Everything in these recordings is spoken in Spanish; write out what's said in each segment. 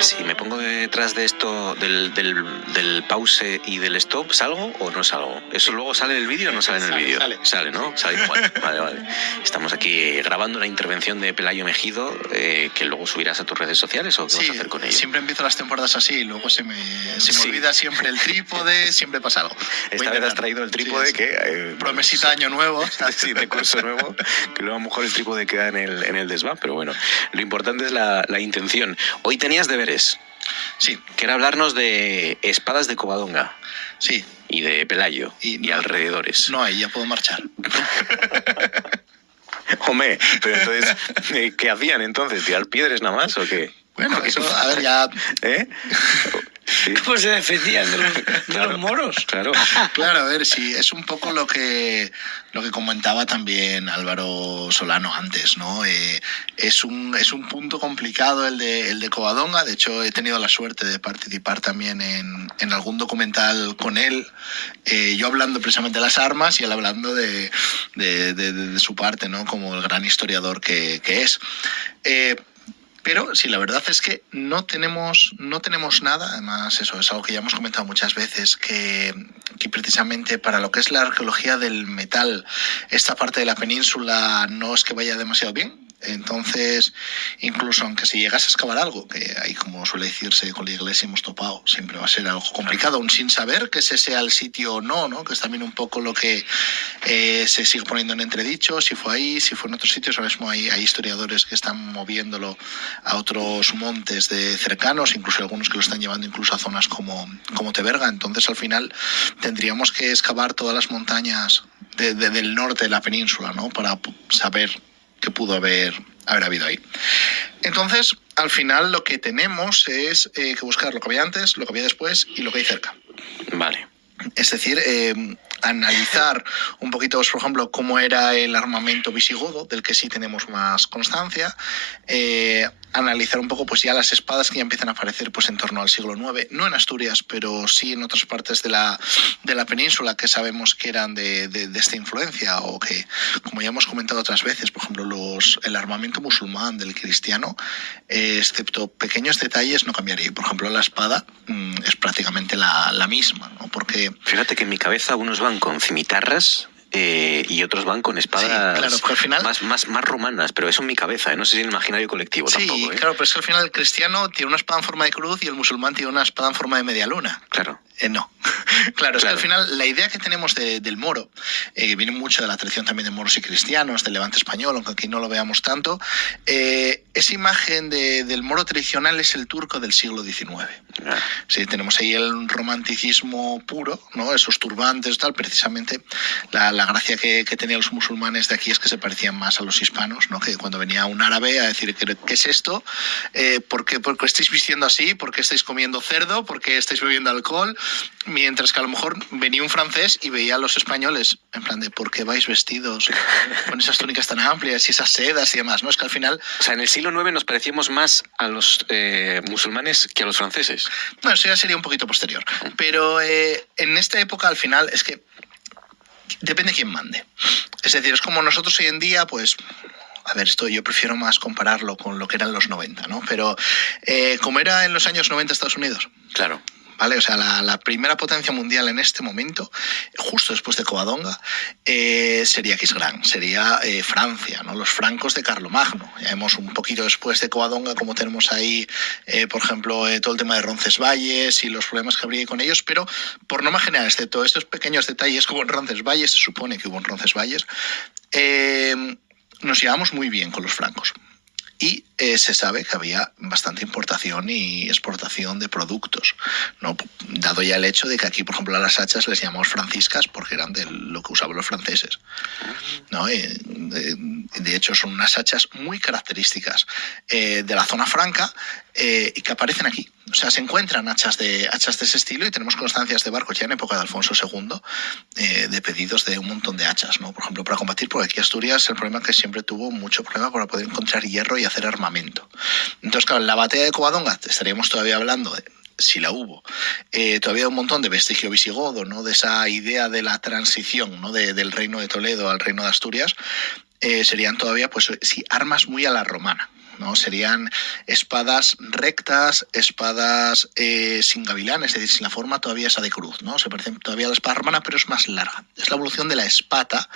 Si me pongo detrás de esto, del pause y del stop, ¿salgo o no salgo? ¿Eso luego sale en el vídeo o no sale en el vídeo? Sale, ¿no? Sale igual. Vale. Estamos aquí grabando una intervención de Pelayo Mejido que luego subirás a tus redes sociales, ¿o qué vas a hacer con ella? Siempre empiezo las temporadas así y luego se me olvida siempre el trípode, siempre pasa algo. Esta vez has traído el trípode que... promesita año nuevo. Sí, de curso nuevo, que luego a lo mejor el trípode queda en el desván, pero bueno, lo importante es la intención. Hoy tenías deberes. Sí. Que era hablarnos de espadas de Covadonga. Sí. Y de Pelayo. Y alrededores. No, ahí ya puedo marchar. Hombre, pero entonces, ¿qué hacían entonces? ¿Tirar piedras nada más o qué? Bueno, eso, a ver, ya... ¿Eh? Sí. ¿Cómo se defendían de los moros? Claro. Claro, a ver, sí, es un poco lo que comentaba también Álvaro Solano antes, ¿no? Es un punto complicado el de Covadonga. De hecho, he tenido la suerte de participar también en algún documental con él, yo hablando precisamente de las armas y él hablando de su parte, ¿no? Como el gran historiador que es. Pero sí, la verdad es que no tenemos nada, además eso es algo que ya hemos comentado muchas veces, que precisamente para lo que es la arqueología del metal, esta parte de la península no es que vaya demasiado bien. Entonces, incluso aunque se llegase a excavar algo, que ahí como suele decirse con la iglesia hemos topado, siempre va a ser algo complicado, aún sin saber que ese sea el sitio o no, ¿no? Que es también un poco lo que se sigue poniendo en entredicho, si fue ahí, si fue en otros sitios. Ahora mismo hay historiadores que están moviéndolo a otros montes cercanos, incluso algunos que lo están llevando incluso a zonas como Teberga. Entonces, al final, tendríamos que excavar todas las montañas del norte de la península, ¿no? Para saber que pudo haber habido ahí. Entonces, al final lo que tenemos es que buscar lo que había antes, lo que había después y lo que hay cerca. Vale. Es decir, analizar un poquito, por ejemplo, cómo era el armamento visigodo, del que sí tenemos más constancia, analizar un poco pues ya las espadas que ya empiezan a aparecer pues en torno al siglo IX, no en Asturias, pero sí en otras partes de la península que sabemos que eran de esta influencia, o que, como ya hemos comentado otras veces, por ejemplo, el armamento musulmán del cristiano, excepto pequeños detalles, no cambiaría. Por ejemplo, la espada es prácticamente la misma, ¿no? Porque... Fíjate que en mi cabeza unos van con cimitarras y otros van con espadas, sí, claro, porque al final... más romanas, pero eso en mi cabeza, no sé si en el imaginario colectivo sí, tampoco. Claro, pero es que al final el cristiano tiene una espada en forma de cruz y el musulmán tiene una espada en forma de media luna. Claro. No. Claro, es que al final la idea que tenemos del moro, viene mucho de la tradición también de moros y cristianos, del Levante español, aunque aquí no lo veamos tanto, esa imagen del moro tradicional es el turco del siglo XIX. Sí, tenemos ahí el romanticismo puro, ¿no? Esos turbantes, tal. Precisamente la gracia que tenían los musulmanes de aquí es que se parecían más a los hispanos, ¿no? Que cuando venía un árabe a decir ¿qué es esto? ¿Por qué estáis vistiendo así? ¿Por qué estáis comiendo cerdo? ¿Por qué estáis bebiendo alcohol? Mientras que a lo mejor venía un francés y veía a los españoles en plan de ¿por qué vais vestidos con esas túnicas tan amplias y esas sedas y demás? ¿No? Es que al final... O sea, en el siglo IX nos parecíamos más a los musulmanes que a los franceses. Bueno, eso ya sería un poquito posterior. Pero en esta época al final es que depende quién mande. Es decir, es como nosotros hoy en día, pues... A ver, esto yo prefiero más compararlo con lo que eran los 90, ¿no? Pero como era en los años 90 Estados Unidos. Claro. ¿Vale? O sea, la primera potencia mundial en este momento, justo después de Covadonga, sería Aquisgrán, sería Francia, ¿no? Los francos de Carlomagno. Ya vemos un poquito después de Covadonga como tenemos ahí, por ejemplo, todo el tema de Roncesvalles y los problemas que habría con ellos, pero por norma general, excepto estos pequeños detalles como en Roncesvalles, se supone que hubo en Roncesvalles, nos llevamos muy bien con los francos. Y se sabe que había bastante importación y exportación de productos, ¿no? Dado ya el hecho de que aquí, por ejemplo, a las hachas les llamamos franciscas porque eran de lo que usaban los franceses, ¿no? De hecho, son unas hachas muy características de la zona franca y que aparecen aquí. O sea, se encuentran hachas de ese estilo y tenemos constancias de barcos ya en época de Alfonso II de pedidos de un montón de hachas, ¿no? Por ejemplo, para combatir, porque aquí Asturias el problema que siempre tuvo mucho problema para poder encontrar hierro y hacer armamento. Entonces, claro, en la batalla de Covadonga estaríamos todavía hablando de, si la hubo, todavía un montón de vestigio visigodo, ¿no? De esa idea de la transición, ¿no? Del reino de Toledo al reino de Asturias, serían todavía, pues sí, armas muy a la romana. ¿no? Serían espadas rectas, espadas sin gavilán, es decir, sin la forma todavía esa de cruz, ¿no? Se parecen todavía a la espada romana, pero es más larga. Es la evolución de la espata,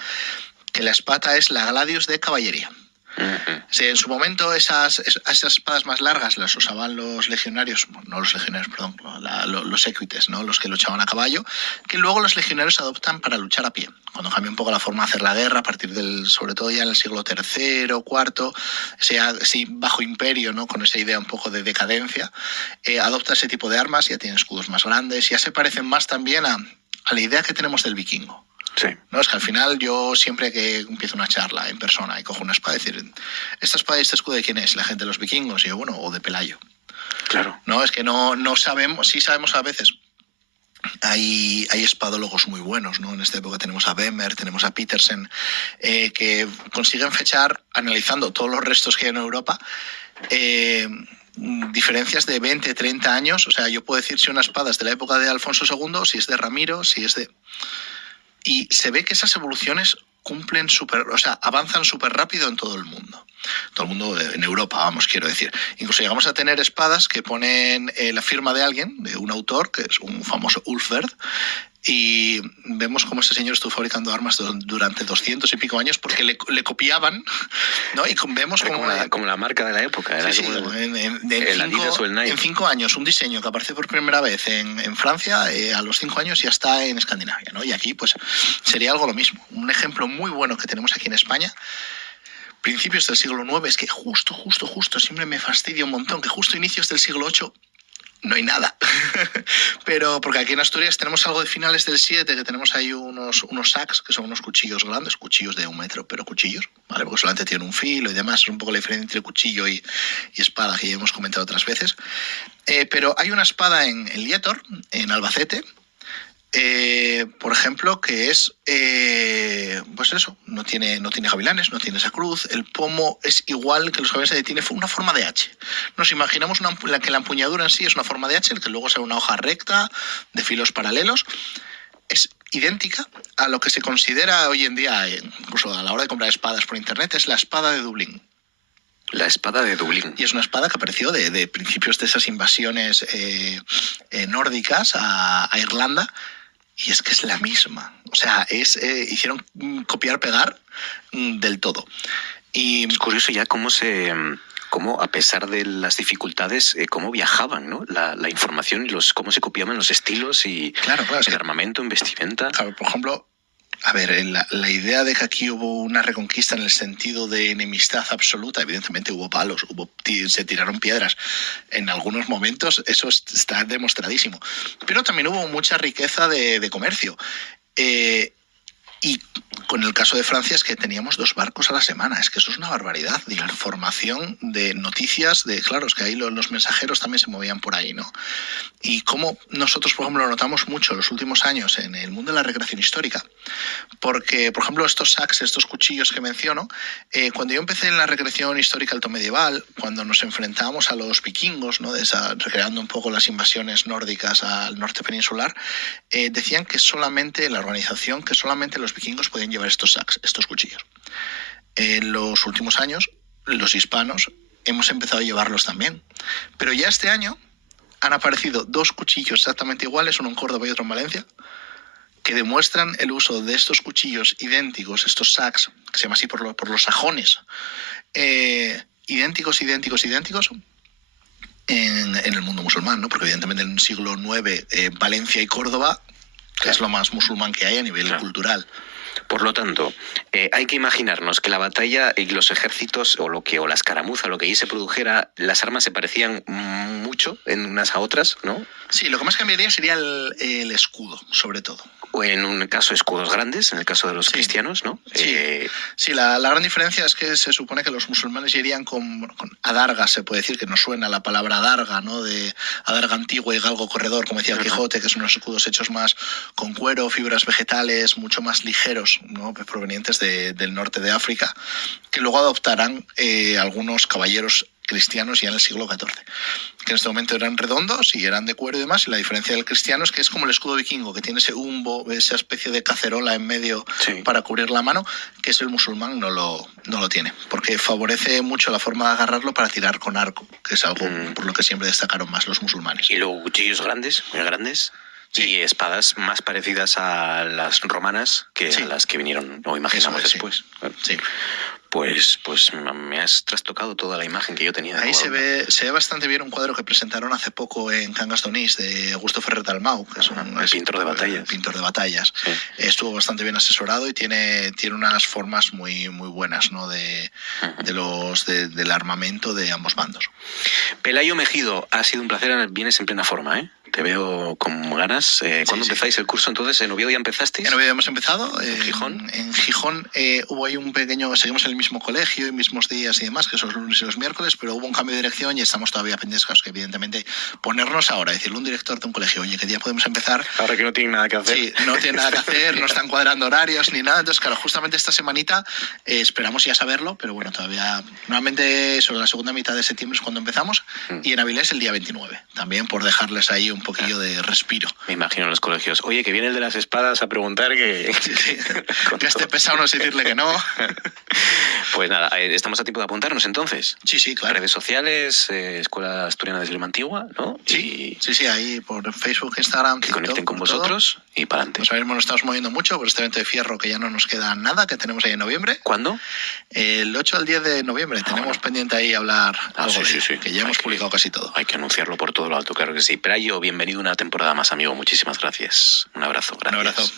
que la espata es la gladius de caballería. Sí, en su momento esas espadas más largas las usaban los legionarios, no los legionarios, perdón, los equites, ¿no? Los que luchaban a caballo, que luego los legionarios adoptan para luchar a pie. Cuando cambia un poco la forma de hacer la guerra, a partir sobre todo ya en el siglo III, IV, sea así bajo imperio, ¿no? Con esa idea un poco de decadencia, adopta ese tipo de armas, ya tienen escudos más grandes, ya se parecen más también a la idea que tenemos del vikingo. Sí. No, es que al final yo siempre que empiezo una charla en persona y cojo una espada, decir, ¿esta espada y este escudo de quién es? La gente de los vikingos, y yo, bueno, o de Pelayo. Claro. No, es que no sabemos, sí sabemos a veces. Hay espadólogos muy buenos, ¿no? En esta época tenemos a Bemer, tenemos a Petersen, que consiguen fechar, analizando todos los restos que hay en Europa, diferencias de 20, 30 años. O sea, yo puedo decir si una espada es de la época de Alfonso II, si es de Ramiro, si es de... Y se ve que esas evoluciones avanzan súper rápido en todo el mundo. Todo el mundo en Europa, vamos, quiero decir. Incluso llegamos a tener espadas que ponen la firma de alguien, de un autor, que es un famoso Ulfberht, y vemos cómo ese señor estuvo fabricando armas durante 200 y pico años porque le copiaban, ¿no? Y vemos como la marca de la época. Era sí, como el Adidas o el Nike. En 5 años, un diseño que aparece por primera vez en Francia, a los 5 años ya está en Escandinavia, ¿no? Y aquí, pues, sería algo lo mismo. Un ejemplo muy bueno que tenemos aquí en España, principios del siglo IX, es que justo, siempre me fastidia un montón, que justo inicios del siglo VIII no hay nada. Pero porque aquí en Asturias tenemos algo de finales del 7, que tenemos ahí unos sacks, que son unos cuchillos grandes, cuchillos de 1 metro, pero cuchillos, ¿vale? Porque solamente tienen un filo y demás. Es un poco la diferencia entre cuchillo y espada, que ya hemos comentado otras veces. Pero hay una espada en Lietor, en Albacete, por ejemplo, que es, pues eso, no tiene gavilanes, no tiene esa cruz, el pomo es igual que los gavilanes, tiene una forma de H. Nos imaginamos que la empuñadura en sí es una forma de H, el que luego sea una hoja recta, de filos paralelos. Es idéntica a lo que se considera hoy en día, incluso a la hora de comprar espadas por internet, es la espada de Dublín. La espada de Dublín. Y es una espada que apareció de principios de esas invasiones nórdicas a Irlanda. Y es que es la misma. O sea, hicieron copiar-pegar del todo. Y es curioso ya cómo a pesar de las dificultades, cómo viajaban, ¿no? La información y cómo se copiaban los estilos y claro, el armamento en vestimenta. Claro, por ejemplo, a ver, la idea de que aquí hubo una reconquista en el sentido de enemistad absoluta, evidentemente hubo palos, se tiraron piedras. En algunos momentos eso está demostradísimo. Pero también hubo mucha riqueza de comercio. Y con el caso de Francia es que teníamos 2 barcos a la semana. Es que eso es una barbaridad de información, de noticias, claro, es que ahí los mensajeros también se movían por ahí, ¿no? Y como nosotros, por ejemplo, lo notamos mucho en los últimos años en el mundo de la recreación histórica, porque, por ejemplo, estos sacks, estos cuchillos que menciono, cuando yo empecé en la recreación histórica altomedieval, cuando nos enfrentábamos a los vikingos, ¿no? Recreando un poco las invasiones nórdicas al norte peninsular, decían que solamente la organización, que solamente los vikingos podían llevar estos sacks, estos cuchillos. En los últimos años, los hispanos hemos empezado a llevarlos también. Pero ya este año han aparecido 2 cuchillos exactamente iguales, uno en Córdoba y otro en Valencia, que demuestran el uso de estos cuchillos idénticos, estos sacks, que se llama así por los sajones, idénticos, en el mundo musulmán, ¿no? Porque evidentemente en el siglo IX Valencia y Córdoba es lo más musulmán que hay a nivel cultural. Por lo tanto, hay que imaginarnos que la batalla y los ejércitos o la escaramuza, lo que allí se produjera, las armas se parecían mucho en unas a otras, ¿no? Sí, lo que más cambiaría sería el escudo, sobre todo. O en un caso escudos grandes, en el caso de los cristianos, ¿no? Sí, la gran diferencia es que se supone que los musulmanes irían con adargas, se puede decir, que nos suena la palabra adarga, ¿no? De adarga antigua y galgo corredor, como decía el Quijote, que son unos escudos hechos más con cuero, fibras vegetales, mucho más ligeros, ¿no? Provenientes del norte de África, que luego adoptarán algunos caballeros cristianos ya en el siglo XIV, que en este momento eran redondos y eran de cuero y demás, y la diferencia del cristiano es que es como el escudo vikingo, que tiene ese humbo, esa especie de cacerola en medio para cubrir la mano, que es el musulmán no lo tiene, porque favorece mucho la forma de agarrarlo para tirar con arco, que es algo por lo que siempre destacaron más los musulmanes. Y luego cuchillos grandes, muy grandes. Sí. Y espadas más parecidas a las romanas que a las que vinieron, o imaginamos después. Sí. Pues me has trastocado toda la imagen que yo tenía. Ahí se ve bastante bien un cuadro que presentaron hace poco en Cangas d'Onís de Augusto Ferrer Dalmau, que es un pintor de batallas. Pintor de batallas. Sí. Estuvo bastante bien asesorado y tiene unas formas muy buenas, ¿no? Del armamento de ambos bandos. Pelayo Mejido, ha sido un placer, vienes en plena forma, ¿eh? Te veo con ganas. ¿Cuándo empezáis el curso entonces? ¿En Oviedo ya empezasteis? En Oviedo hemos empezado. ¿En Gijón? En Gijón hubo ahí un pequeño... Seguimos en el mismo colegio y mismos días y demás, que son los lunes y los miércoles, pero hubo un cambio de dirección y estamos todavía pendientes, que evidentemente ponernos ahora, decirle a un director de un colegio, oye, ¿qué día podemos empezar? Ahora que no tienen nada que hacer. Sí, no tienen nada que hacer, no están cuadrando horarios ni nada. Entonces, claro, justamente esta semanita esperamos ya saberlo, pero bueno, todavía... Normalmente sobre la segunda mitad de septiembre es cuando empezamos y en Avilés el día 29. También por dejarles ahí un poquillo de respiro. Me imagino en los colegios. Oye, que viene el de las espadas a preguntar que... Sí. Que esté pesado no es decirle que no. Pues nada, estamos a tiempo de apuntarnos entonces. Sí, claro. Redes sociales, Escuela Asturiana de Esgrima Antigua, ¿no? Sí, ahí por Facebook, Instagram, que TikTok, conecten con vosotros todo. Y para adelante. Pues ahora mismo nos estamos moviendo mucho por este evento de Fierro que ya no nos queda nada, que tenemos ahí en noviembre. ¿Cuándo? El 8 al 10 de noviembre. Tenemos pendiente ahí hablar algo sí, que ya hemos publicado casi todo. Hay que anunciarlo por todo lo alto, claro que sí. Pelayo, bienvenido una temporada más, amigo. Muchísimas gracias. Un abrazo. Gracias. Un abrazo.